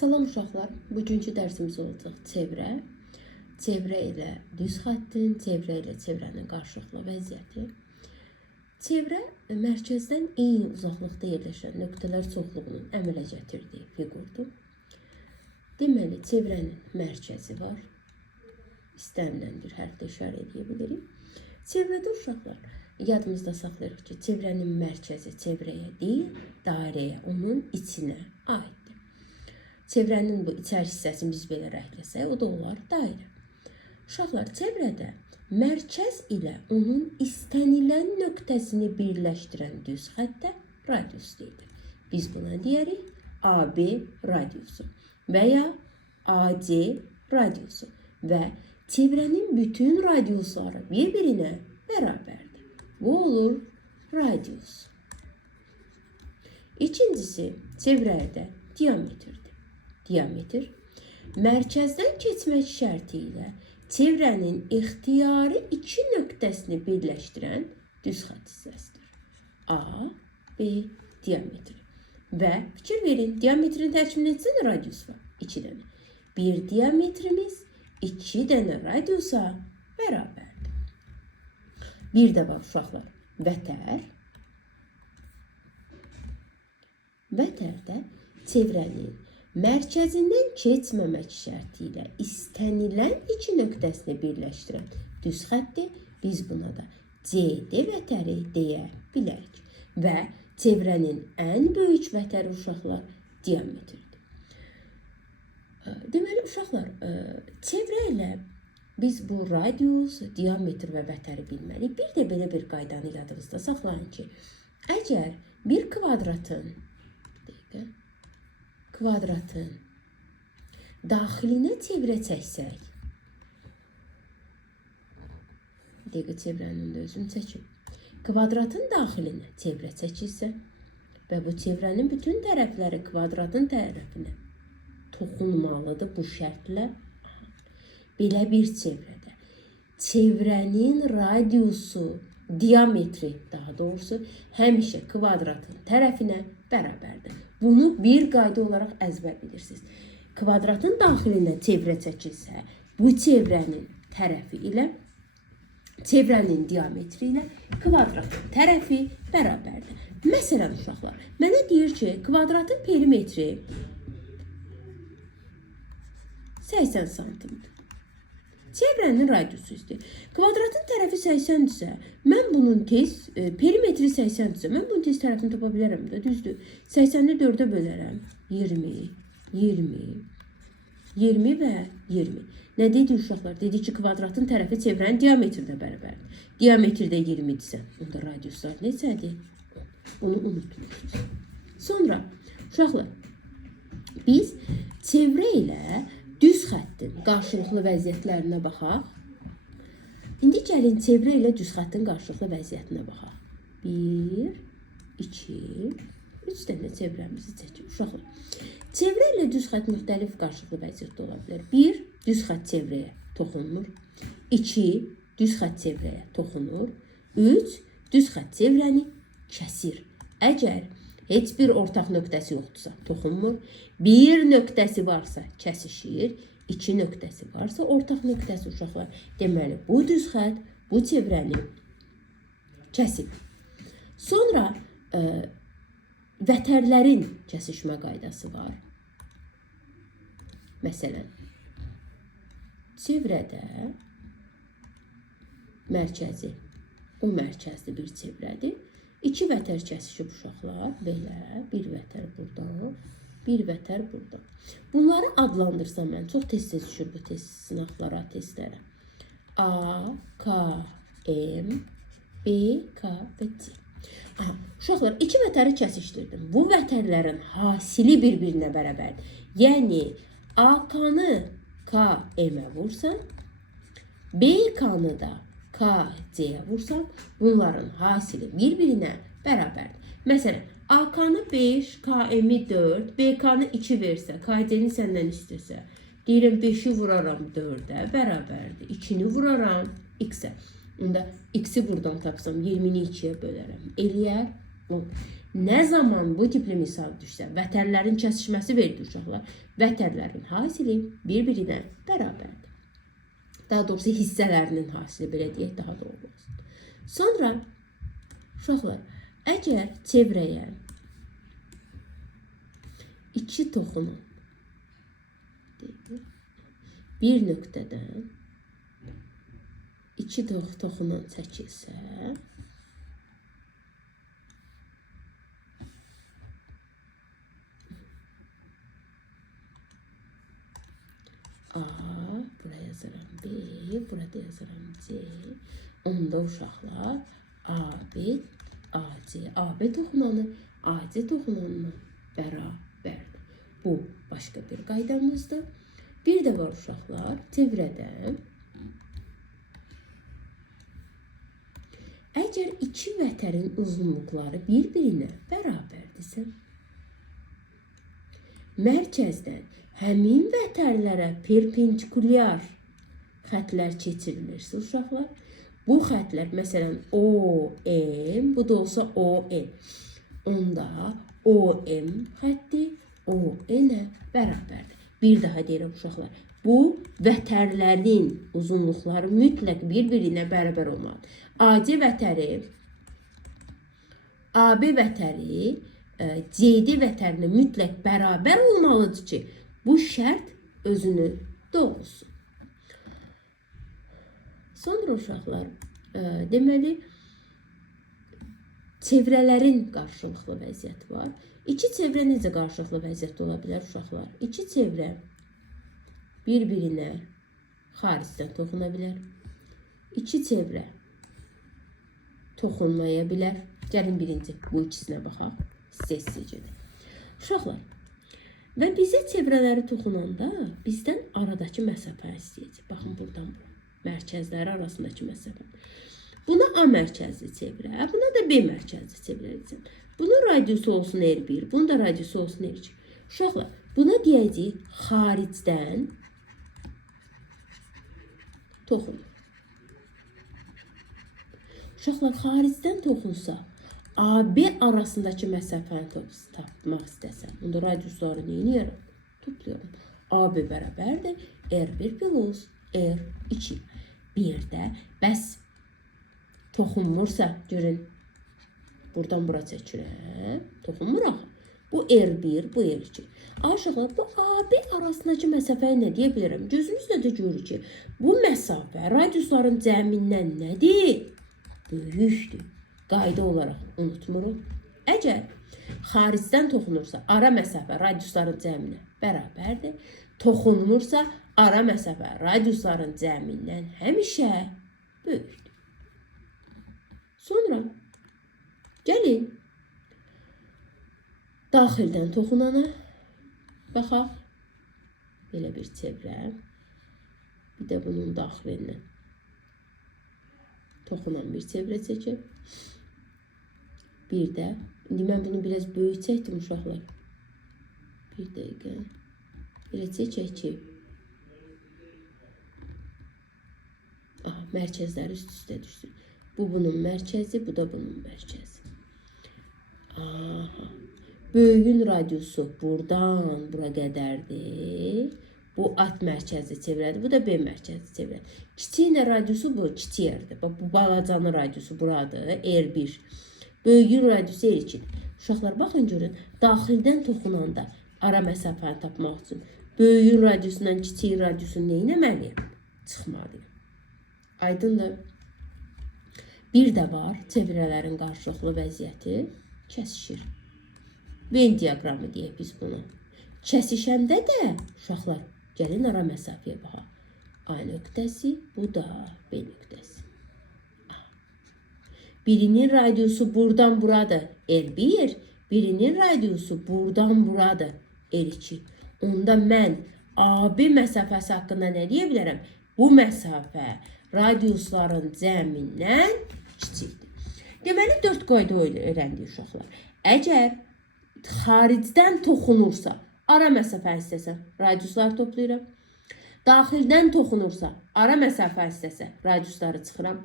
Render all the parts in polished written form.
Salam uşaqlar, bugünkü dərsimiz olacaq çevrə. Çevrə ilə düz xəttin, çevrə ilə çevrənin qarşılıqlı vəziyyəti. Çevrə mərkəzdən eyni uzaqlıqda yerləşən nöqtələr çoxluğunun əmələ gətirdiyi fiqurdur. Deməli, çevrənin mərkəzi var. İstənilən bir hərflə işarə edə bilirik. Çevrədə uşaqlar, yadımızda saxlayırıq ki, çevrənin mərkəzi çevrəyə deyil, dairəyə, onun içinə aiddir. Çevrənin bu içəri hissəsini biz belə rəhləsək, o da olar dairə. Uşaqlar, çevrədə mərkəz ilə onun istənilən nöqtəsini birləşdirən düz xəttə radius deyilir. Biz buna deyərik AB radiusu və ya AC radiusu və çevrənin bütün radiusları bir-birinə bərabərdir. Bu olur radius. İkincisi, çevrədə diametrdir. Diametr, mərkəzdən keçmək şərti ilə çevrənin ixtiyari iki nöqtəsini birləşdirən düz xətt hissəsidir. A, B diametri. Və fikir verin, diametrin tərkibində neçə dənə radius var? 2 dənə. Bir diametrimiz 2 dənə radiusa bərabərdir. Bir də var uşaqlar, vətər. Vətərdə çevrənin mərkəzindən keçməmək şərti ilə istənilən iki nöqtəsini birləşdirən düz xətti biz buna da CD vətəri deyə bilərik. Və çevrənin ən böyük vətəri uşaqlar diametrdir. Deməli uşaqlar, çevrə ilə biz bu radius, diametr və vətəri bilməliyik. Bir də belə bir qaydanı yadınızda saxlayın ki, əgər bir kvadratın daxilinə çevrə çəksək, çevrənin də özünü çəkin. Kvadratın daxilinə çevrə çəkilsə və bu çevrənin bütün tərəfləri kvadratın tərəfinə toxunmalıdır bu şərtlə. Belə bir çevrədə çevrənin radiusu, diametri daha doğrusu həmişə kvadratın tərəfinə bərabərdir. Bunu bir qayda olaraq əzbər bilirsiniz. Kvadratın daxilinə çevrə çəkilsə, bu çevrənin tərəfi ilə, çevrənin diametri ilə kvadratın tərəfi bərabərdir. Məsələn, uşaqlar, mənə deyir ki, kvadratın perimetri 80 santimdir. Çevrənin radiusu istəyir. Kvadratın tərəfi 80-dirsə, mən bunun perimetri 80-dirsə, mən bunun tez tərəfini tapa bilərəm də, düzdür. 80-ni 4-ə bölərəm. 20, 20, 20 və 20. Nə dedi uşaqlar? Dedi ki, kvadratın tərəfi çevrənin diametrinə bərabərdir. Diametrdə 20-dirsə, onda radiuslar neçədir? Bunu unutmuşuz. Sonra, uşaqlar, biz çevrə ilə düz xəttin qarşılıqlı vəziyyətlərinə baxaq. İndi gəlin çevrə ilə düz xəttin qarşılıqlı vəziyyətinə baxaq. 1, 2, 3 dənə çevrəmizi çəkib. Uşaqlar, çevrə ilə düz xət müxtəlif qarşılıqlı vəziyyətdə ola bilər. 1, düz xət çevrəyə toxunmur. 2, düz xət çevrəyə toxunur. 3, düz xət çevrəni kəsir. Əgər heç bir ortaq nöqtəsi yoxdursa, toxunmur. Bir nöqtəsi varsa, kəsişir. 2 nöqtəsi varsa, ortaq nöqtəsi uşaqlar. Deməli, bu düz xət, bu çevrəni kəsib. Sonra, vətərlərin kəsişmə qaydası var. Məsələn, çevrədə mərkəzi, o mərkəzli bir çevrədir. 2 vətər kəsişib uşaqlar, belə, bir vətər buradan, bir vətər buradan. Bunları adlandırsam mən, çox tez-tez düşür bu test sınaqlara, testlərə. A, K, M, B, K və C. Uşaqlar, 2 vətəri kəsişdirdim. Bu vətərlərin hasili bir-birinə bərabərdir. Yəni, A-K-nı K, M-ə vursam, B-K-nı da KC vursam, bunların hasili bir-birinə bərabərdir. Məsələn, AK-nı 5, KM-i 4, BK-nı 2 versə, KC-ni səndən istəsə, deyirəm 5-i vuraram 4-ə, bərabərdir. 2-ni vuraram X-ə. Onda X-i buradan tapsam, 20-ni 2-yə bölərəm. Eləyər 10. Nə zaman bu tipli misal düşsə, vətərlərin kəsişməsi verir uşaqlar. Vətərlərin hasili bir-birinə bərabərdir. Daha doğrusu hissələrinin hasili, belə deyək, daha doğru olsun. Sonra uşaqlar, əgər çevrəyə iki toxunun bir nöqtədən iki toxunun çəkilsə, A, buraya yazaram B, burada yazaram C. Onda uşaqlar AB, AC, AB toxunanı AC toxunanına bərabərdir. Bu başqa bir qaydamızdır. Bir də var uşaqlar, çevrədə əgər iki vətərin uzunluqları bir-birinə bərabərdirsə, mərkəzdən həmin vətərlərə perpendikulyar xətlər keçirilirsə uşaqlar, bu xətlər məsələn OM, bu da olsa ON. Onda OM xətti ON-ə bərabərdir. Bir daha deyirəm uşaqlar, bu vətərlərin uzunluqları mütləq bir-birinə bərabər olmalıdır. AC vətəri, AB vətəri CD vətərinə mütləq bərabər olmalıdır ki, bu şərt özünü doğrusun. Sonra uşaqlar, deməli, çevrələrin qarşılıqlı vəziyyəti var. İki çevrə necə qarşılıqlı vəziyyətdə ola bilər uşaqlar? İki çevrə bir-birinə xaricdən toxuna bilər. İki çevrə toxunmaya bilər. Gəlin birinci bu ikisinə baxaq. Sessizcədir. Uşaqlar, və bizə çevrələri toxunanda bizdən aradakı məsafə istəyəcək. Baxın, buradan bura. Mərkəzləri arasındakı məsafə. Buna A mərkəzli çevrə, buna da B mərkəzli çevrə edəcəm. Bunun radiusu olsun R1, bunun da radiusu olsun R2. Uşaqlar, buna deyəcəyik xaricdən toxunur. Uşaqlar, xaricdən toxunsa, AB arasındakı məsafəni tapmaq istəsəm, bunda radiusları neyini topluyorum. AB bərabərdir R1 plus R2. Bir də bəs toxunmursa, görün, buradan bura çəkirəm, toxunmur axı. Bu R1, bu R2. Aşağıda bu AB arasındakı məsafəyə nə deyə bilərəm? Gözümüzlə də görür ki, bu məsafə radiusların cəmindən nədir? Böyükdür. Qayda olaraq unutmuruq. Əgər xaricdən toxunursa, ara məsafə radiusların cəminə bərabərdir. Toxunmursa, ara məsafə radiusların cəmindən həmişə böyükdür. Sonra gəlin daxildən toxunana baxaq. Belə bir çevrə. Bir də bunun daxilindən toxunan bir çevrə çəkək. Bir də, indi mən bunu biraz böyük çəkdim uşaqlar. Bir dəqiqə. Belə çəkək ki, mərkəzləri üst-üstə düşsün. Bu bunun mərkəzi, bu da bunun mərkəzi. Böyüyün radiusu buradan bura qədərdir. Bu at mərkəzli çevrədir, bu da B mərkəzli çevrədir. Kiçiyin radiusu bu, kiçik yerdir. Bu balacanın radiusu buradır, R1. Böyüyün radiusu R2'dir. Uşaqlar, baxın görün, daxildən toxunanda ara məsafəni tapmaq üçün böyüyün radiusundan kiçiyin radiusunu nə etməliyəm? Çıxmalıyım. Aydındır. Bir də var, çevrələrin qarşılıqlı vəziyyəti kəsişir. Venn diaqramı deyək biz buna. Kəsişəndə də, uşaqlar, gəlin ara məsafəyə baxaq. A nöqtəsi, bu da B nöqtəsi. Birinin radiusu buradan buradır, R1. Birinin radiusu buradan buradır, R2. Onda mən AB məsafəsi haqqında nə deyə bilərəm? Bu məsafə radiusların cəmindən kiçikdir. Deməli, 4 qayda öyrəndik uşaqlar. Əgər xaricdən toxunursa, ara məsafə istəsə, radiusları toplayıram. Daxildən toxunursa, ara məsafə istəsə, radiusları çıxıram.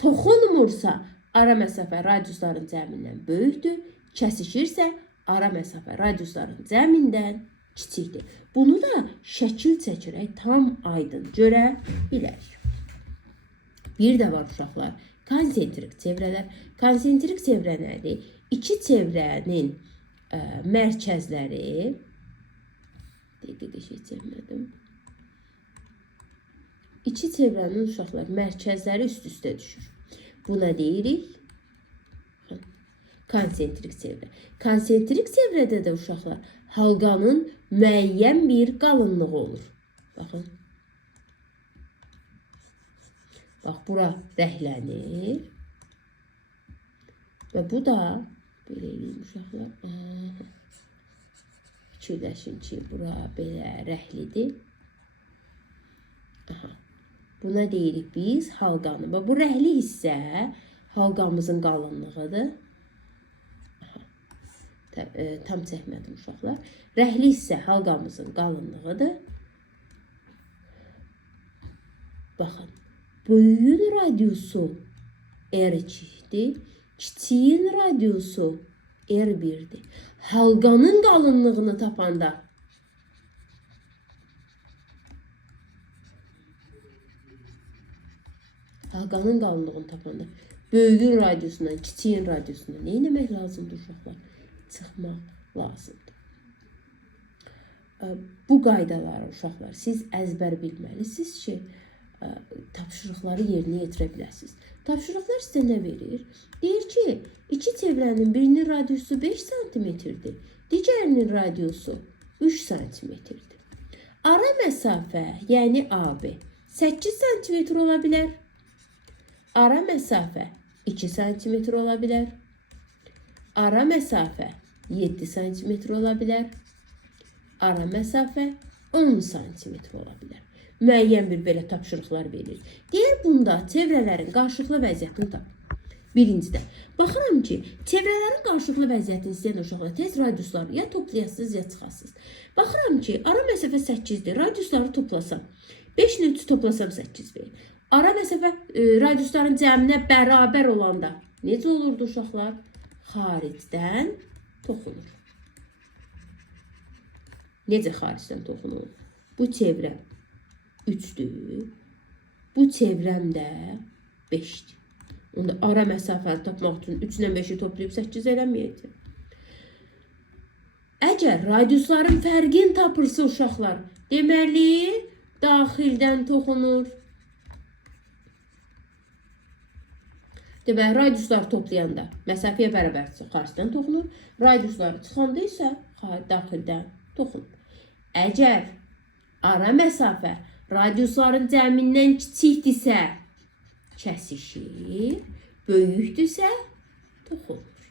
Toxunmursa, ara məsafə radiusların cəmindən böyükdür. kəsişirsə, ara məsafə radiusların cəmindən kiçikdir. Bunu da şəkil çəkərək tam aydın görə bilərik. Bir də var uşaqlar, konsentrik çevrələr. Konsentrik çevrə nədir? İki çevrənin mərkəzləri, İki çevrənin uşaqlar mərkəzləri üst-üstə düşür. Buna deyirik konsentrik çevrə. Konsentrik çevrədə də uşaqlar halqanın müəyyən bir qalınlığı olur. Baxın. Bax, bura rəhlənir. Və bu da, belə eləyim uşaqlar. Fikirləşin ki, bura belə rəhlidir. Buna deyirik biz halqanı. Bu rəhli hissə halqamızın qalınlığıdır. Tam çəkmədim uşaqlar. Rəhli hissə halqamızın qalınlığıdır. Baxın. Böyüyün radiusu R2'dir. Kiçiyin radiusu R1'dir. Halqanın qalınlığını tapanda böyüyün radiusundan kiçiyin radiusuna nə etmək lazımdır uşaqlar? Çıxmaq lazımdır. Bu qaydaları uşaqlar siz əzbər bilməlisiniz ki, tapşırıqları yerinə yetirə biləsiniz. Tapşırıqlar sizə nə verir? Deyir ki, iki çevrənin birinin radiusu 5 santimetrdir, digərinin radiusu 3 santimetrdir. Ara məsafə, yəni AB 8 santimetr ola bilər. Ara məsafə 2 santimetr ola bilər. Ara məsafə 7 santimetr ola bilər. Ara məsafə 10 santimetr ola bilər. Müəyyən bir belə tapşırıqlar verir. Deyir, bunda çevrələrin qarşılıqlı vəziyyətini tap. Birincidə, baxıram ki, çevrələrin qarşılıqlı vəziyyətini istəyən uşaqlar tez radiusları ya toplayasınız, ya çıxasınız. Baxıram ki, ara məsafə 8-dir, radiusları toplasam. 5-nin 3 toplasam 8 verir. Ara məsafə radiusların cəminə bərabər olanda necə olurdu uşaqlar? Xaricdən toxunur. Necə xaricdən toxunur? Bu çevrə 3'dür. Bu çevrəm də 5'dir. Onda ara məsafəni tapmaq üçün 3 ilə 5'i toplayıb 8 eləməyəcək. Əgər radiusların fərqini tapırsa uşaqlar, deməli daxildən toxunur. Deməli, radiusları toplayanda məsafəyə bərabərsə xaricdən toxunur. Radiusları çıxanda isə daxildən toxunur. Əgər ara məsafə radiusların cəmindən kiçikdirsə kəsişir, böyükdürsə toxunur.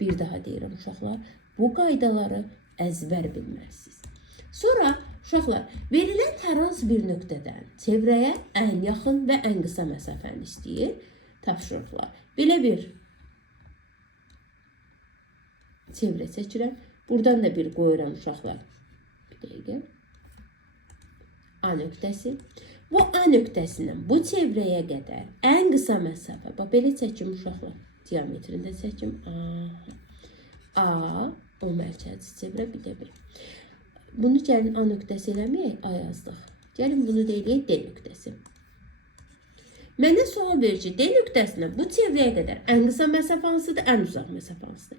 Bir daha deyirəm uşaqlar, bu qaydaları əzbər bilməlisiniz. Sonra uşaqlar, verilən hər hansı bir nöqtədən çevrəyə ən yaxın və ən qısa məsafəni istəyir tapşırıqlar. Belə bir çevrə çəkirəm. Buradan da bir qoyuram uşaqlar. Bir dəqiqə. A nöqtəsi. Bu A nöqtəsindən bu çevrəyə qədər ən qısa məsafə. Bax, belə çəkim uşaqlar. Diametrində çəkim. A, o mərkəzi çevrə, bir də bir. Bunu gəlin A nöqtəsi eləməyək, A yazdıq. Gəlin bunu da eləyək D nöqtəsi. Mənə sual verir ki, D nöqtəsindən bu çevrəyə qədər ən qısa məsafə hansıdır, ən uzaq məsafə hansıdır?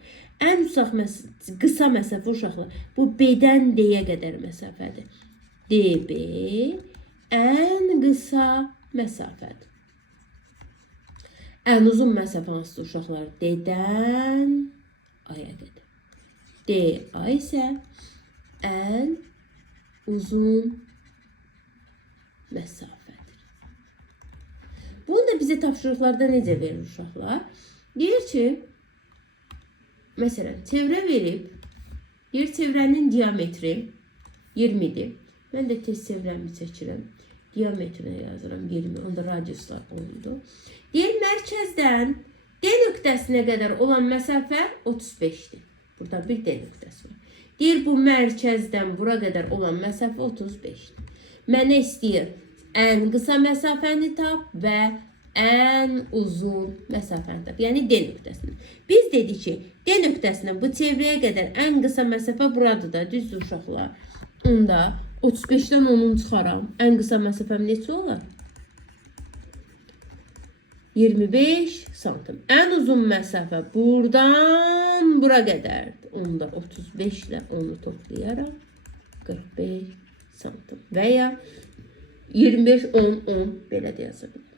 Ən uzaq qısa məsafə uşaqlar, bu B-dən D-yə qədər məsafədir. DB ən qısa məsafədir. Ən uzun məsafə hansıdır uşaqlar? D-dən A-ya qədər. DA isə ən uzun məsafədir. Bunu da bizə tapşırıqlarda necə verir uşaqlar? Deyir ki, məsələn, çevrə verib, deyir çevrənin diametri 20'dir. Mən də tez çevrəmi çəkirəm. Diametrinə yazıram 20, onda radiuslar 10'dur. Deyir, mərkəzdən D nöqtəsinə qədər olan məsafə 35'dir. Burada bir D nöqtəsi var. Deyir, bu mərkəzdən bura qədər olan məsafə 35'dir. Mənə istəyir ən qısa məsafəni tap və ən uzun məsafəni tap. Yəni D nöqtəsini. Biz dedik ki, D nöqtəsindən bu çevrəyə qədər ən qısa məsafə buradır da, düzdür uşaqlar. Onda 35-dən 10-unu çıxaram. Ən qısa məsafəm neçə olar? 25 santim. Ən uzun məsafə buradan bura qədərdir. Onda 35 ilə 10-u toplayaraq 45 santim. Və ya 25, 10, 10 belə də yaza bilərik.